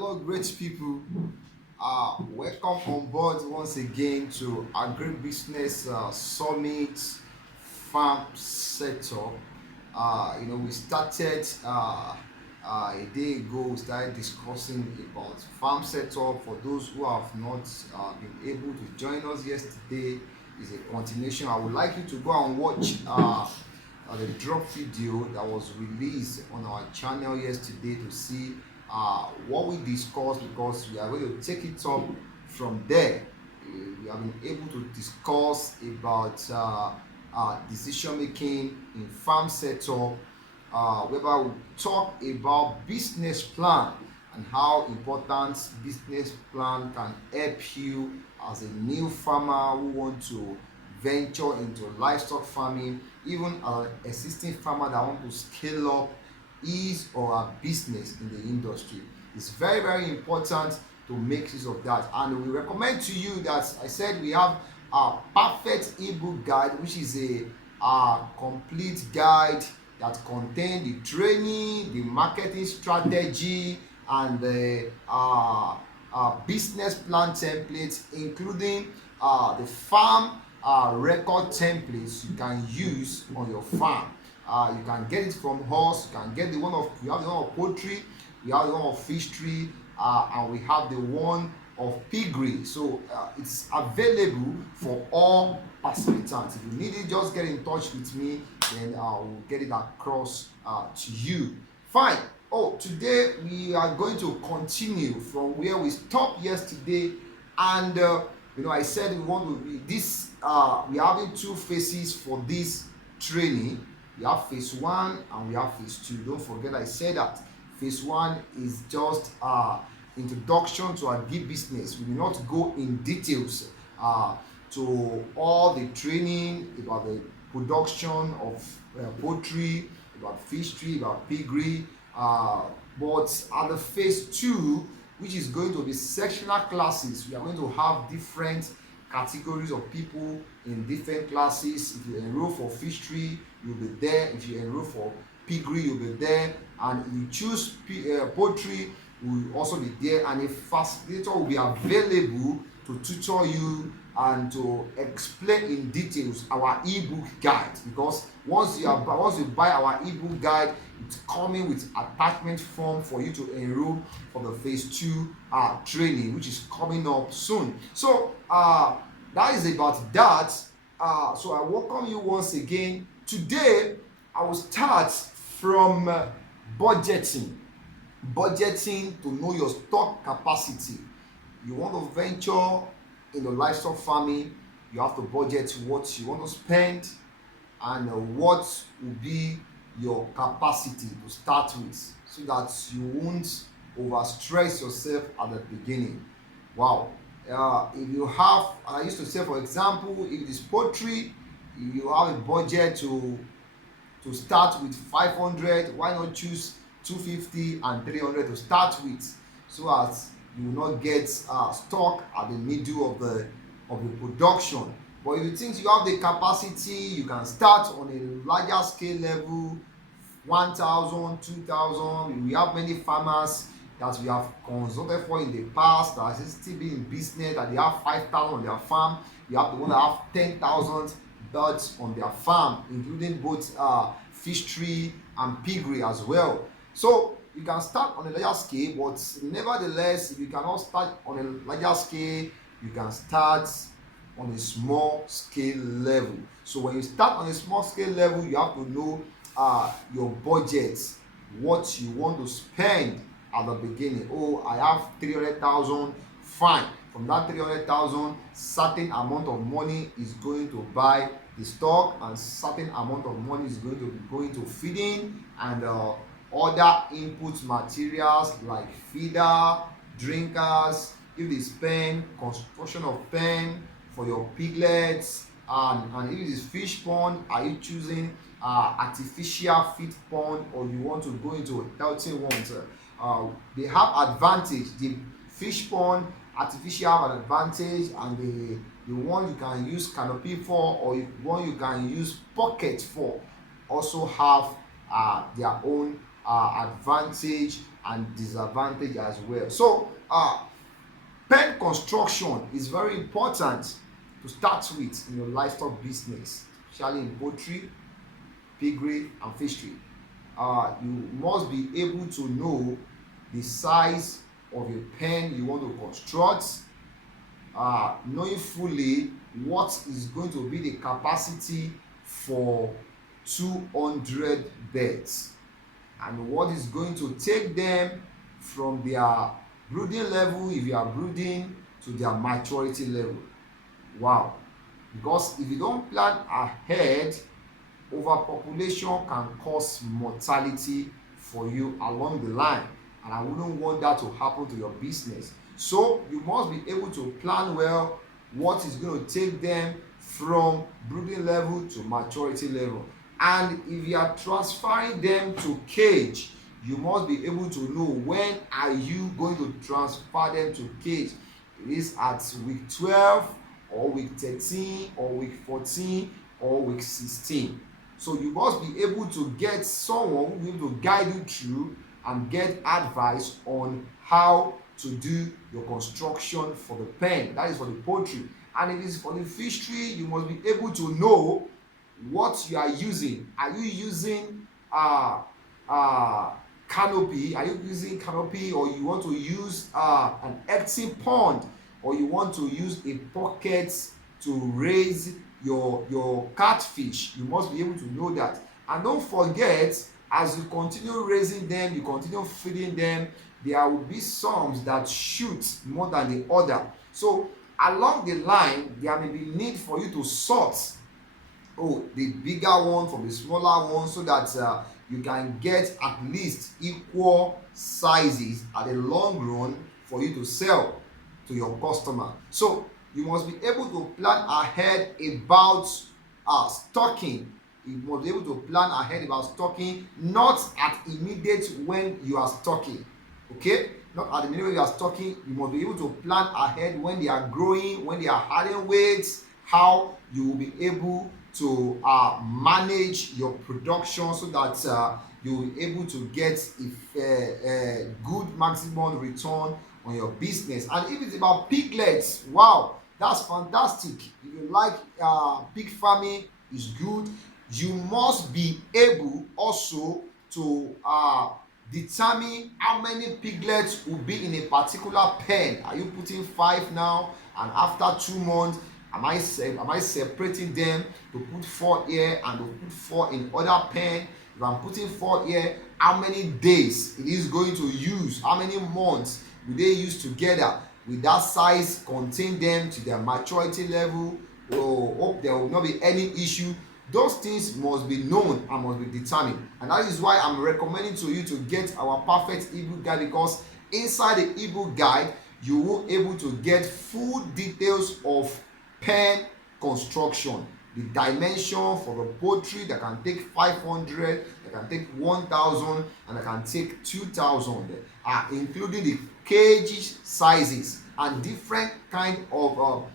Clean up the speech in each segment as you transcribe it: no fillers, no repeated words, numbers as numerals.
Hello, great people. Welcome on board once again to Agribusiness Summit Farm Setup. We started a day ago. We started discussing about farm setup. For those who have not been able to join us yesterday, is a continuation. I would like you to go and watch the drop video that was released on our channel yesterday to see what we discussed, because we are going to take it up from there. We have been able to discuss about decision making in farm setup, whereby we talk about business plan and how important business plan can help you as a new farmer who want to venture into livestock farming, even an existing farmer that want to scale up his or her business in the industry. It's very, very important to make use of that. And we recommend to you that I said we have a perfect ebook guide, which is a complete guide that contains the training, the marketing strategy, and the business plan templates, including the farm record templates you can use on your farm. You can get it from us. You can get the one of, we have the one of poultry, we have the one of fishery, and we have the one of piggery. So it's available for all participants. If you need it, just get in touch with me, then we'll get it across to you. Fine. Today we are going to continue from where we stopped yesterday, and I said we want to read this. We are having two phases for this training. We have phase 1 and we have phase 2. Don't forget I said that phase 1 is just introduction to agri business. We will not go in details to all the training about the production of poultry, about fishery, about piggery. But at the phase 2, which is going to be sectional classes, we are going to have different categories of people in different classes. If you enroll for fishery, you'll be there. If you enroll for piggery, you'll be there. And if you choose poultry, will also be there. And a facilitator will be available to tutor you and to explain in details our ebook guide, because once you buy our ebook guide, it's coming with attachment form for you to enroll for the phase 2 training, which is coming up soon. So that is about that. So I welcome you once again. Today I will start from budgeting to know your stock capacity. You want to venture in the livestock farming, you have to budget what you want to spend and what will be your capacity to start with, so that you won't overstress yourself at the beginning. Wow. If you have, I used to say, for example, if it is poultry, you have a budget to start with 500, why not choose 250 and 300 to start with, so as you will not get stuck at the middle of the production. But if you think you have the capacity, you can start on a larger scale level, 1,000, 2,000. We have many farmers that we have consulted for in the past that are still being in business, that they have 5,000 on their farm. You have the one that have 10,000 birds on their farm, including both fishery and piggery as well. So you can start on a larger scale, but nevertheless, if you cannot start on a larger scale, you can start on a small scale level. So when you start on a small scale level, you have to know your budget, what you want to spend at the beginning. I have 300,000. Fine. From that 300,000, certain amount of money is going to buy the stock, and certain amount of money is going to be going to feeding and other input materials like feeder, drinkers. If they spend construction of pen for your piglets, and if it is fish pond, are you choosing artificial feed pond, or you want to go into healthy ones? They have advantage. The fish pond artificial have an advantage, and the one you can use canopy for, or the one you can use pocket for, also have their own advantage and disadvantage as well. So pen construction is very important to start with in your livestock business, especially in poultry, piggery and fishery. You must be able to know the size of a pen you want to construct, knowing fully what is going to be the capacity for 200 birds and what is going to take them from their brooding level, if you are brooding, to their maturity level. Wow. Because if you don't plan ahead, overpopulation can cause mortality for you along the line, and I wouldn't want that to happen to your business. So you must be able to plan well what is going to take them from brooding level to maturity level. And if you are transferring them to cage, you must be able to know when are you going to transfer them to cage. It is at week 12 or week 13 or week 14 or week 16. So you must be able to get someone who will be able to guide you through and get advice on how to do your construction for the pen. That is for the poultry. And if it's for the fishery, you must be able to know what you are using. Are you using canopy? Are you using canopy, or you want to use an empty pond, or you want to use a pocket to raise your catfish? You must be able to know that. And don't forget, as you continue raising them, you continue feeding them, there will be some that shoot more than the other. So along the line, there may be need for you to sort the bigger one from the smaller one, so that you can get at least equal sizes at the long run for you to sell to your customer. So you must be able to plan ahead about stocking. You must be able to plan ahead about stocking, not at immediate when you are stocking. Okay, not at the minute when you are stocking. You must be able to plan ahead when they are growing, when they are adding weight, how you will be able to manage your production, so that you will be able to get a good maximum return on your business. And if it's about piglets, wow, that's fantastic. If you like pig farming, is good. You must be able also to determine how many piglets will be in a particular pen. Are you putting 5 now, and after 2 months am I separating them to put 4 here and to put 4 in other pen? If I'm putting 4 here, how many days it is going to use, how many months will they use together? Will that size contain them to their maturity level? Hope there will not be any issue. Those things must be known and must be determined, and that is why I'm recommending to you to get our perfect ebook guide, because inside the ebook guide you will able to get full details of pen construction, the dimension for the poultry that can take 500, that can take 1000, and that can take 2000, including the cage sizes and different kind of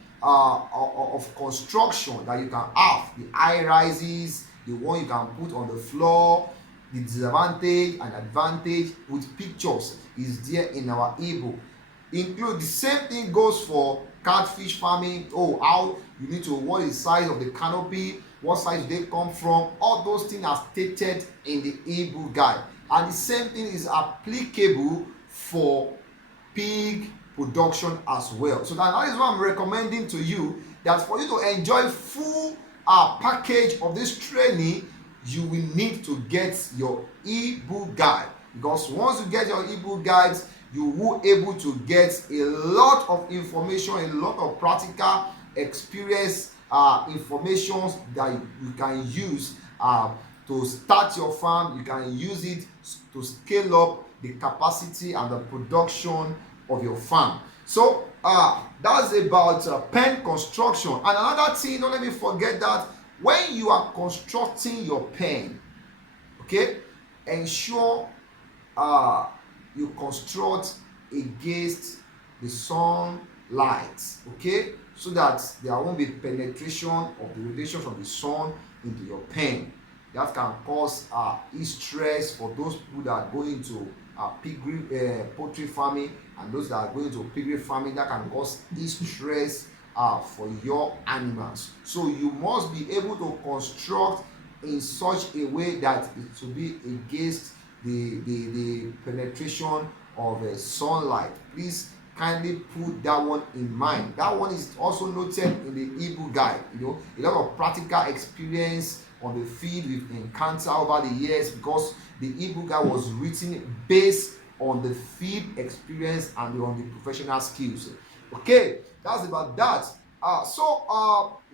construction that you can have, the high rises, the one you can put on the floor, the disadvantage and advantage with pictures is there in our ebook. Include the same thing goes for catfish farming. How you need to, what is the size of the canopy, what size they come from, all those things are stated in the ebook guide. And the same thing is applicable for pig production as well. So that is what I'm recommending to you, that for you to enjoy full package of this training, you will need to get your ebook guide, because once you get your ebook guides, you will able to get a lot of information, a lot of practical experience information that you can use to start your farm. You can use it to scale up the capacity and the production of your farm. So that's about pen construction. And another thing, don't let me forget that when you are constructing your pen, okay, ensure you construct against the sunlight, okay, so that there won't be penetration of the radiation from the sun into your pen. That can cause stress for those people that are going to piggery, poultry farming, and those that are going to piggery farming, that can cause stress for your animals. So you must be able to construct in such a way that it will be against the penetration of sunlight. Please kindly put that one in mind. That one is also noted in the ebook guide. A lot of practical experience on the field we've encountered over the years, because the ebook guide was written based on the field experience and on the professional skills. Okay, that's about that.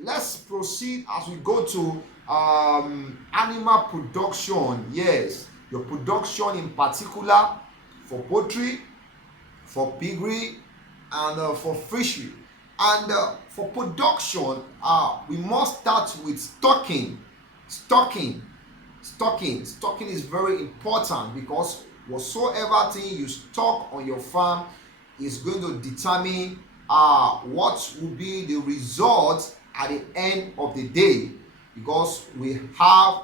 Let's proceed as we go to animal production. Yes, your production in particular for poultry, for piggery, and for fishery. And for production, we must start with stocking. Stocking. Stocking is very important, because whatsoever thing you stock on your farm is going to determine what will be the result at the end of the day, because we have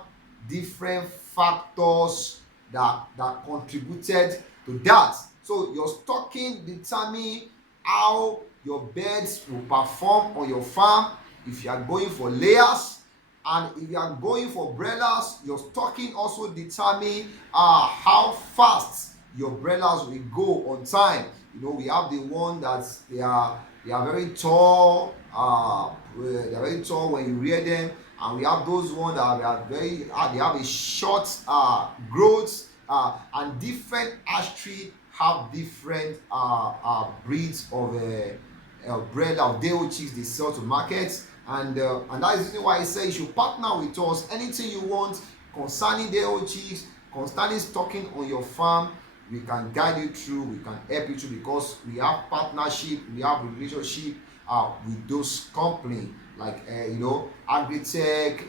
different factors that contributed to that. So your stocking determine how your birds will perform on your farm. If you are going for layers, and if you are going for broilers, your stocking also determine how fast your broilers will go on time. We have the one that they are very tall. They are very tall when you rear them, and we have those ones that are very they have a short growth, and different hatchery have different breeds of bread of day-old chicks they sell to markets. And that is why I say you should partner with us. Anything you want concerning day-old chicks, concerning stocking on your farm, we can guide you through, we can help you through, because we have partnership, we have relationship with those companies like Agritech,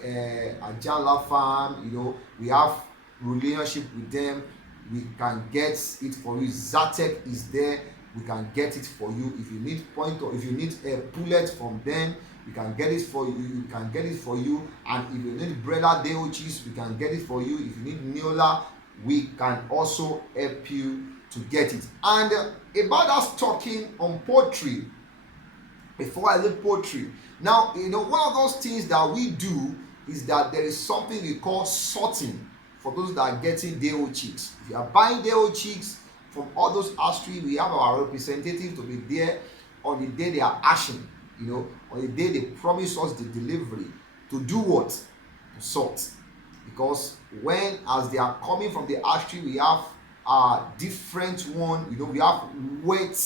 Ajala Farm. We have relationship with them. We can get it for you. Zatec is there. We can get it for you. If you need if you need a pullet from them, we can get it for you. We can get it for you. And if you need broiler day-old cheese, we can get it for you. If you need Neola, we can also help you to get it. And about us talking on poultry, before I leave poultry, now one of those things that we do is that there is something we call sorting for those that are getting day-old chicks. If you are buying day-old chicks from all those hatcheries, we have our representative to be there on the day they are hatching. On the day they promise us the delivery, to do what? To sort. Because as they are coming from the hatchery, we have different one. We have wet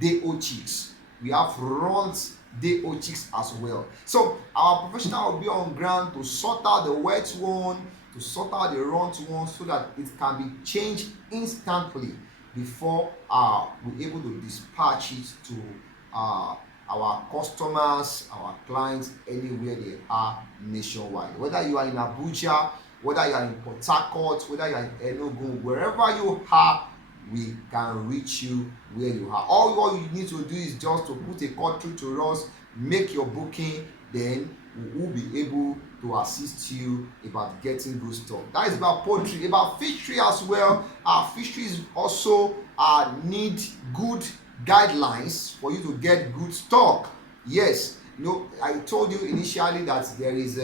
day-old chicks, we have runt day-old chicks as well. So our professional will be on ground to sort out the wet one, to sort out the runt one, so that it can be changed instantly before we're able to dispatch it to our customers, our clients, anywhere they are nationwide. Whether you are in Abuja, whether you are in Port Harcourt, whether you are in Enugu, wherever you are, we can reach you where you are. All you need to do is just to put a call through to us, make your booking, then we will be able to assist you about getting good stuff. That is about poultry. About fishery as well, fisheries also need good guidelines for you to get good stock. Yes, I told you initially that there is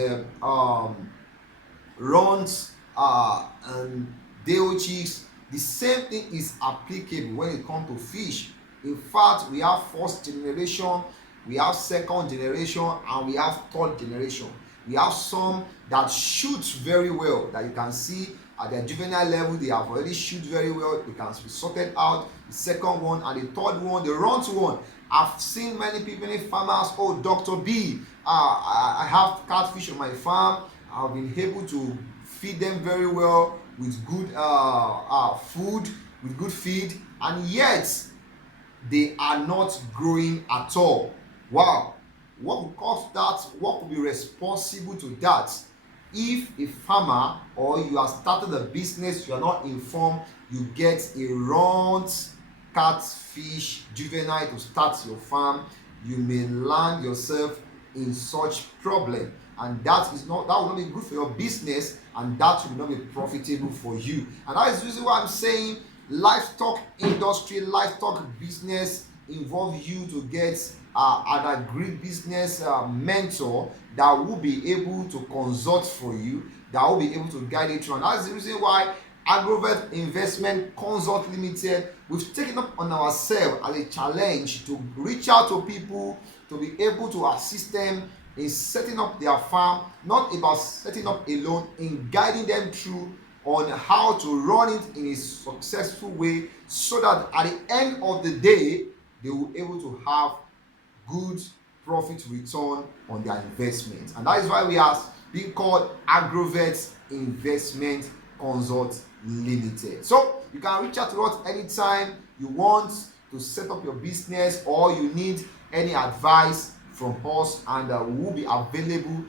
runs and day-old chicks. The same thing is applicable when it comes to fish. In fact, we have first generation, we have second generation, and we have third generation. We have some that shoot very well, that you can see at their juvenile level, they have already shoot very well, they can be sorted out. The second one and the third one, the runt one, I've seen many people, many farmers, oh Dr. B, I have catfish on my farm, I've been able to feed them very well with good food, with good feed, and yet they are not growing at all. Wow, what will cause that? What will be responsible to that? If a farmer, or you have started a business, you are not informed, you get a runt catfish juvenile to start your farm, you may land yourself in such problem, and that will not be good for your business, and that will not be profitable for you. And that is the reason why I'm saying livestock industry, livestock business involve you to get an agribusiness mentor that will be able to consult for you, that will be able to guide you through. And that's the reason why Agrovet Investment Consult Limited, we've taken up on ourselves as a challenge to reach out to people to be able to assist them in setting up their farm, not about setting up alone, in guiding them through on how to run it in a successful way, so that at the end of the day they will be able to have good profit return on their investment. And that is why we are being called Agrovet Investment Consult Limited. So you can reach out to us anytime you want to set up your business, or you need any advice from us, and we will be available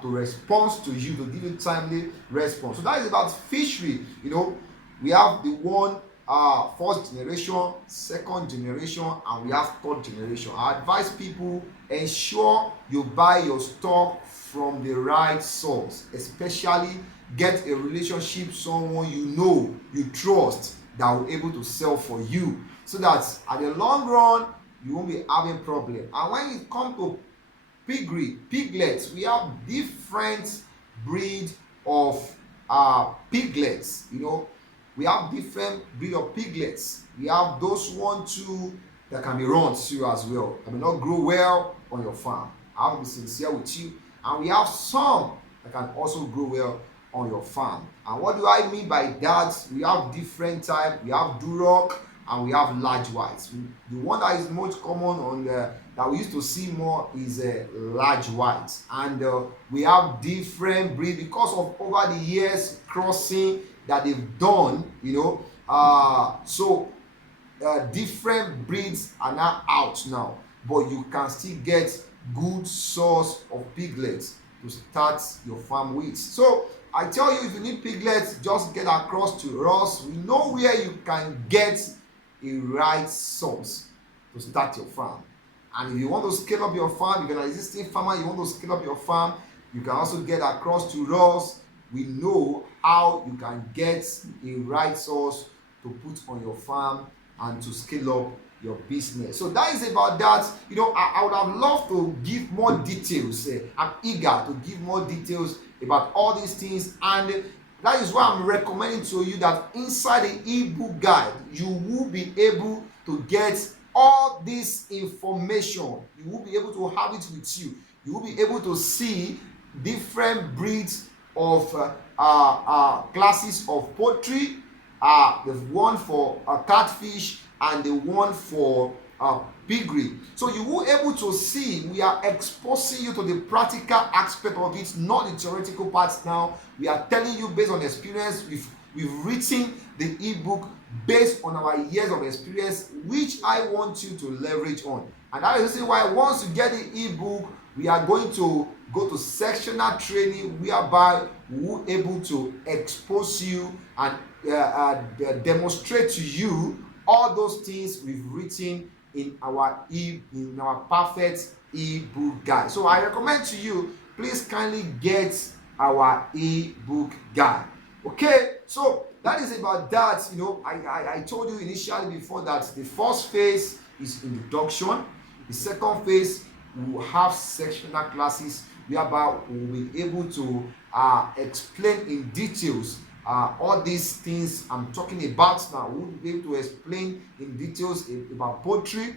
to respond to you, to give you timely response. So that is about fishery. We have the one first generation, second generation, and we have third generation. I advise people, ensure you buy your stock from the right source, especially get a relationship, someone you trust, that will able to sell for you, so that at the long run you won't be having problem. And when it comes to piggery, piglets, we have different breed of piglets. We have different breed of piglets. We have those one too that can be run too as well, that may not grow well on your farm. I will be sincere with you. And we have some that can also grow well on your farm. And what do I mean by that? We have different type. We have Duroc and we have large whites. The one that is most common on that we used to see more is large whites. And we have different breed because of over the years crossing that they've done. Different breeds are now out now, but you can still get good source of piglets to start your farm with. So I tell you, if you need piglets, just get across to us. We know where you can get a right source to start your farm. And if you want to scale up your farm, you're an existing farmer, you want to scale up your farm, you can also get across to us. We know how you can get a right source to put on your farm and to scale up your business. So that is about that. I would have loved to give more details. I'm eager to give more details about all these things, and that is why I'm recommending to you that inside the ebook guide you will be able to get all this information. You will be able to have it with you. You will be able to see different breeds of classes of poultry, the one for catfish and the one for piggery. So you will able to see, we are exposing you to the practical aspect of it, not the theoretical parts. Now we are telling you based on experience. We've written the ebook based on our years of experience, which I want you to leverage on. And that is the reason why once you get the ebook, we are going to go to sectional training, whereby we will able to expose you and demonstrate to you all those things we've written in our perfect ebook guide. So I recommend to you, please kindly get our ebook guide. Okay, so that is about that. I told you initially before that the first phase is introduction. The second phase, we will have sectional classes whereby we will be able to explain in details all these things I'm talking about now. We will be able to explain in details about poultry,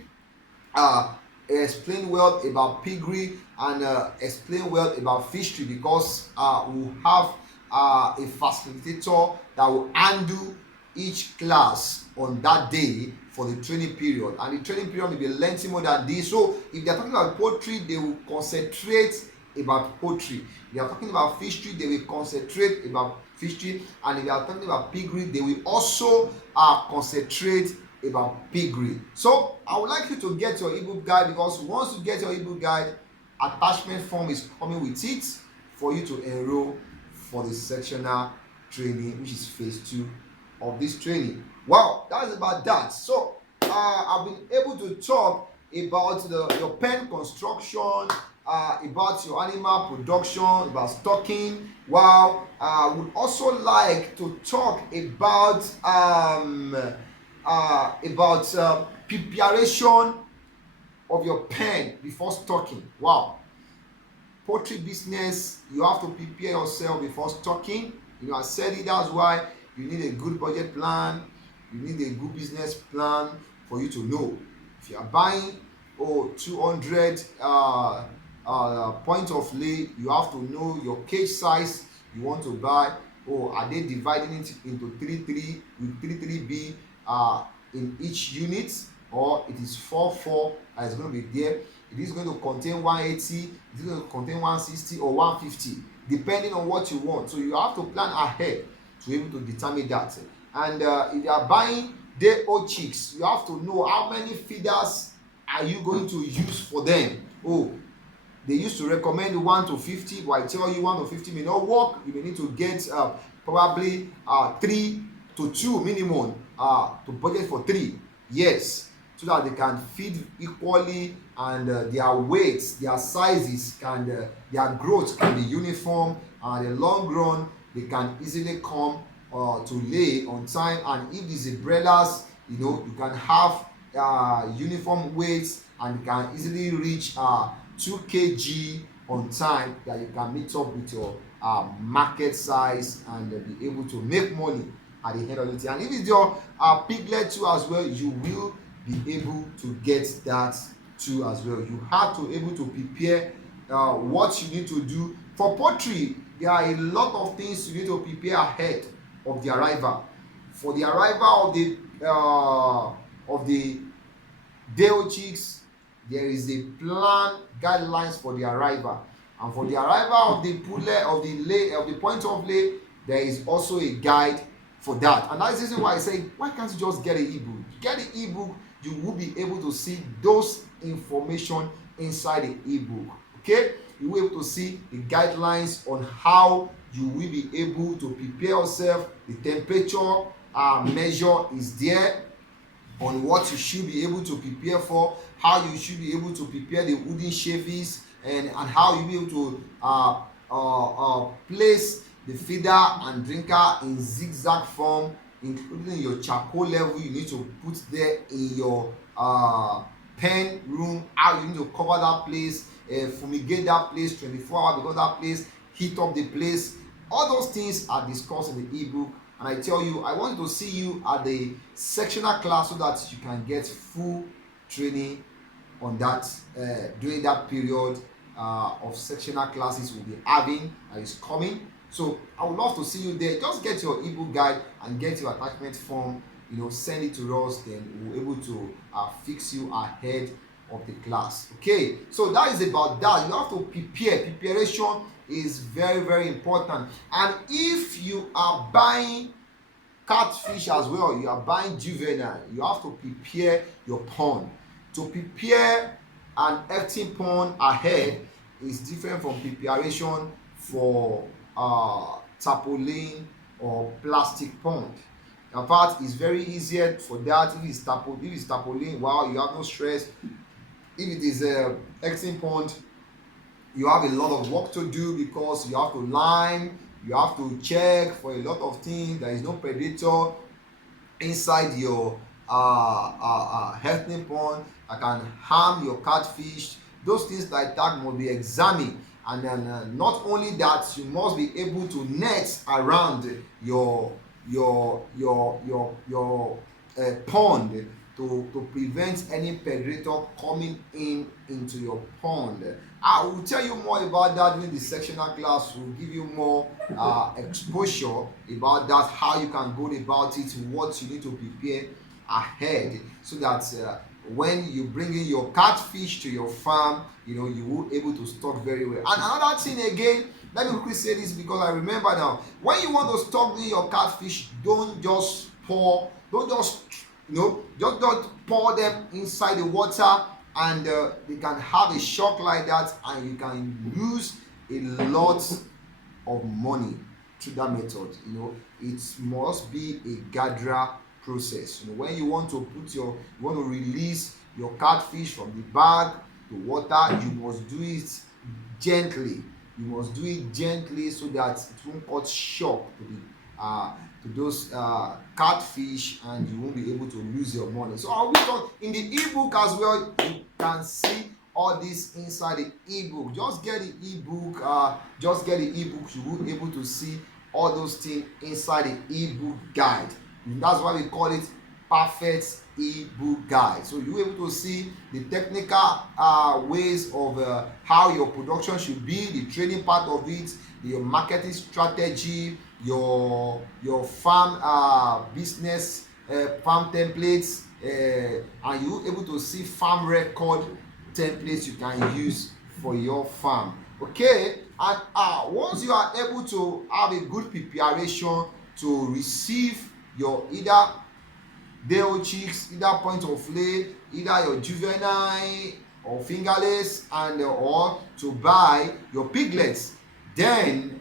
explain well about piggery, and explain well about fishery, because we will have a facilitator that will handle each class on that day for the training period, and the training period will be lengthy more than this. So if they are talking about poultry, they will concentrate about poultry. If they are talking about fishery, they will concentrate about fishery, and if they are talking about piggery, they will also concentrate about piggery. So I would like you to get your ebook guide, because once you get your ebook guide, attachment form is coming with it for you to enroll for the sectional training, which is phase 2 of this training. Wow, that is about that. So I've been able to talk about your pen construction, about your animal production, about stocking. Wow, I would also like to talk about preparation of your pen before stocking. Wow, poultry business, you have to prepare yourself before stocking. I said it. That's why you need a good budget plan. You need a good business plan for you to know if you are buying 200 point of lay. You have to know your cage size you want to buy. Are they dividing it into 3 3 with 3 3 b in each unit, or it is 4 4 that is going to be there? It is going to contain 180, it is going to contain 160 or 150, depending on what you want. So you have to plan ahead to be able to determine that. And if you are buying day old chicks, you have to know how many feeders are you going to use for them. They used to recommend 1 to 50, but I tell you 1 to 50 may not work. You may need to get probably 3 to 2 minimum, to budget for 3. Yes, so that they can feed equally, and their weights, their sizes their growth can be uniform, and in the long run they can easily come to lay on time. And if this is broilers, you can have uniform weights, and you can easily reach 2 kg on time, that you can meet up with your market size, and be able to make money at the end of the day. And if it's your piglet too as well, you will be able to get that too as well. You have to able to prepare what you need to do. For poultry, there are a lot of things you need to prepare ahead of the arrival. For the arrival of the day old chicks, there is a plan, guidelines for the arrival. And for the arrival of the pullet, of the point of lay, there is also a guide for that. And that's the reason why I say, why can't you just get an ebook? Get the ebook, you will be able to see those information inside the ebook. Okay, you will be able to see the guidelines on how you will be able to prepare yourself. The temperature measure is there on what you should be able to prepare for, how you should be able to prepare the wooden sheaves, and how you be able to place the feeder and drinker in zigzag form, including your charcoal level you need to put there in your pen room, how you need to cover that place, fumigate that place 24 hours, because that place heat up the place. All those things are discussed in the ebook. And I tell you, I want to see you at the sectional class, so that you can get full training on that during that period of sectional classes we'll be having, that is coming. So I would love to see you there. Just get your ebook guide and get your attachment form, send it to us, then we'll be able to fix you ahead of the class. Okay, so that is about that. You have to prepare. Preparation is very, very important. And if you are buying catfish as well, you are buying juvenile, you have to prepare your pond. To prepare an empty pond ahead is different from preparation for tarpaulin or plastic pond. In fact, it's very easier for that. If it's tarpaulin, wow, you have no stress. If it is a empty pond, you have a lot of work to do, because you have to line, you have to check for a lot of things. There is no predator inside your healthy pond that can harm your catfish. Those things like that must be examined. And then not only that, you must be able to net around your pond to prevent any predator coming into your pond. I will tell you more about that during the sectional class. We'll give you more exposure about that, how you can go about it, what you need to prepare ahead, so that when you bring in your catfish to your farm, you will be able to stock very well. And another thing again, let me quickly say this, because I remember now, when you want to stock in your catfish, don't just pour them inside the water, and they can have a shock like that, and you can lose a lot of money through that method. It must be a gatherer process. When you want to release your catfish from the bag to water, you must do it gently. You must do it gently so that it won't cause shock to those catfish, and you won't be able to lose your money. So I'll be talking in the ebook as well. You can see all this inside the ebook. Just get the ebook. You will be able to see all those things inside the ebook guide. And that's why we call it perfect ebook guide. So you're able to see the technical ways of how your production should be, the training part of it, your marketing strategy, your farm business, farm templates, and you're able to see farm record templates you can use for your farm. Okay, and once you are able to have a good preparation to receive your either day old chicks, either point of lay, either your juvenile or fingerless, and or to buy your piglets, then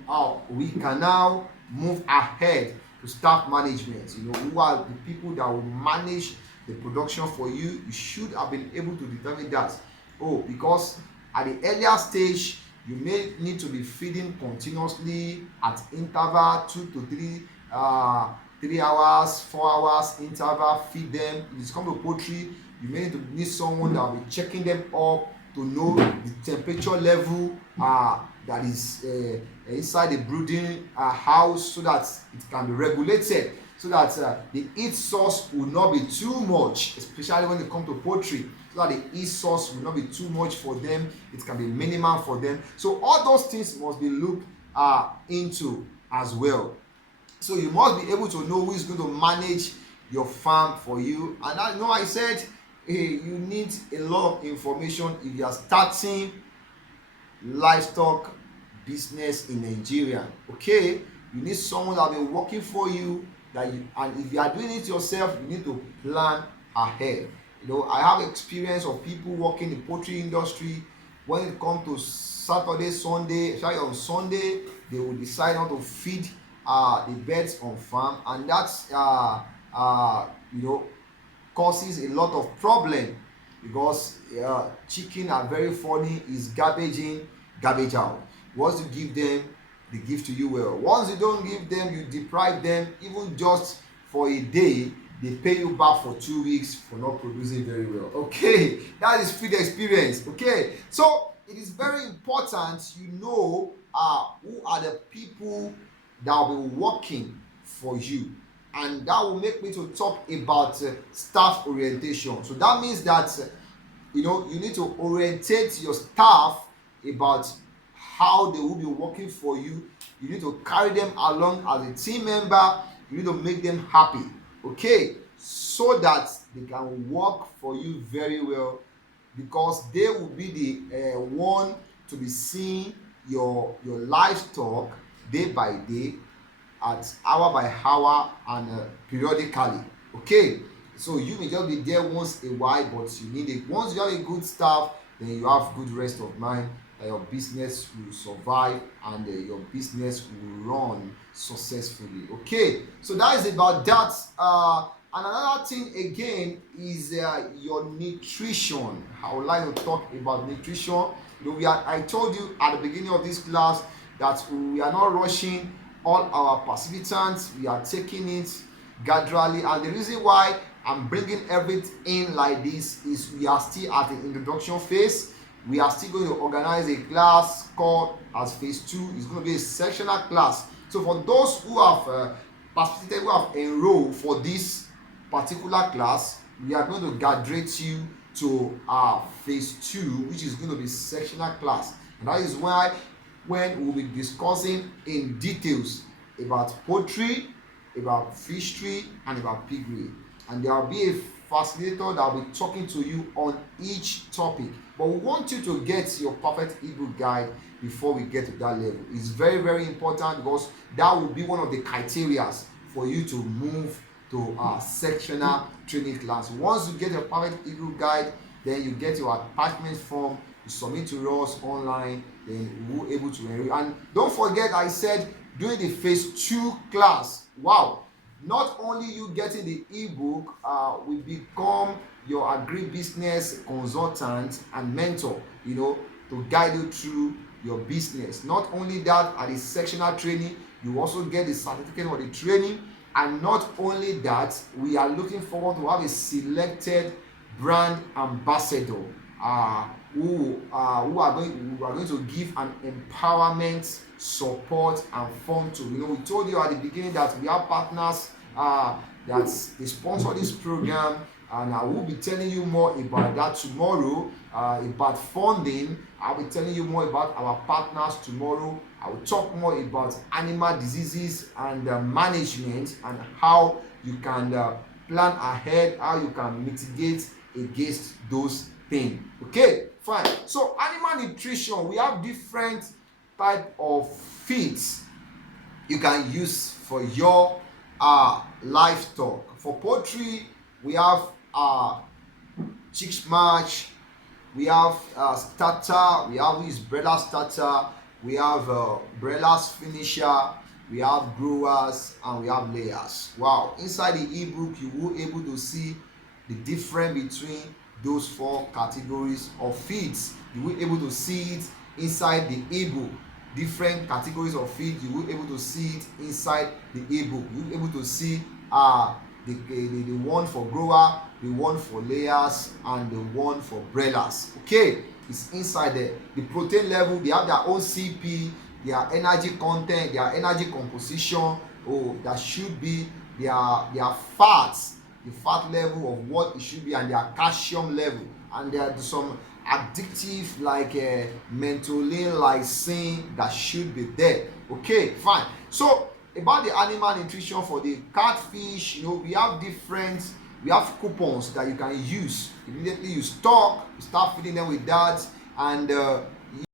we can now move ahead to staff management. Who are the people that will manage the production for you? You should have been able to determine that. Because at the earlier stage you may need to be feeding continuously at interval 2 to 3 hours, 4 hours interval. Feed them. If it's come to poultry, you may need someone that will be checking them up to know the temperature level that is inside the brooding house, so that it can be regulated, so that the heat source will not be too much, especially when it comes to poultry, so that the heat source will not be too much for them. It can be minimal for them. So all those things must be looked into as well. So you must be able to know who is going to manage your farm for you. And I said, you need a lot of information if you are starting livestock business in Nigeria. Okay, you need someone that will be working for you. And if you are doing it yourself, you need to plan ahead. I have experience of people working in the poultry industry. When it comes to Saturday, Sunday, especially on Sunday, they will decide not to feed the birds on farm, and that's causes a lot of problem, because chicken are very funny. Is garbage in, garbage out. Once you give them, they give to you well. Once you don't give them, you deprive them, even just for a day, they pay you back for 2 weeks for not producing very well. Okay, that is feed experience. Okay, so it is very important who are the people that will be working for you, and that will make me to talk about staff orientation. So that means that you need to orientate your staff about how they will be working for you. You need to carry them along as a team member. You need to make them happy, okay, so that they can work for you very well, because they will be the one to be seeing your livestock day by day, at hour by hour, and periodically. Okay, so you may just be there once a while, but you need it. Once you have a good staff, then you have good rest of mind. Your business will survive, and your business will run successfully. Okay, so that is about that. And another thing again is your nutrition. I would like to talk about nutrition. I told you at the beginning of this class that we are not rushing all our participants. We are taking it gradually, and the reason why I'm bringing everything in like this is we are still at the introduction phase. We are still going to organize a class called as phase 2. It's going to be a sectional class. So for those who have participated, who have enrolled for this particular class, we are going to graduate you to phase 2, which is going to be sectional class. And that is why when we'll be discussing in details about poultry, about fishery, and about piggery. And there will be a facilitator that will be talking to you on each topic. But we want you to get your perfect ebook guide before we get to that level. It's very, very important, because that will be one of the criteria for you to move to sectional training class. Once you get your perfect ebook guide, then you get your attachment form, you submit to us online, then we'll be able to enroll. And don't forget, I said during the phase 2 class, wow, not only you getting the ebook, we become your agribusiness consultant and mentor. to guide you through your business. Not only that, at the sectional training, you also get the certificate for the training. And not only that, we are looking forward to have a selected brand ambassador who are going to give an empowerment support and fund to. We told you at the beginning that we have partners that they sponsor this program, and I will be telling you more about that tomorrow. About funding, I'll be telling you more about our partners tomorrow. I will talk more about animal diseases and management, and how you can plan ahead, how you can mitigate against those things. Okay, fine. So animal nutrition, we have different type of feeds you can use for your livestock. For poultry, we have chick mash, we have starter, we have this broiler starter, we have broilers finisher, we have growers, and we have layers. Wow, inside the ebook you will able to see the difference between those four categories of feeds. You will able to see it inside the ebook. Different categories of feed, you will able to see it inside the ebook. You will able to see the one for grower, the one for layers, and the one for broilers. Okay, it's inside there. The protein level, they have their own CP, their energy content, their energy composition. That should be their fats, the fat level of what it should be, and their calcium level. And there are some addictive like mentholin, lysine that should be there. Okay, fine. So about the animal nutrition for the catfish, we have coupons that you can use. Immediately you start feeding them with that, and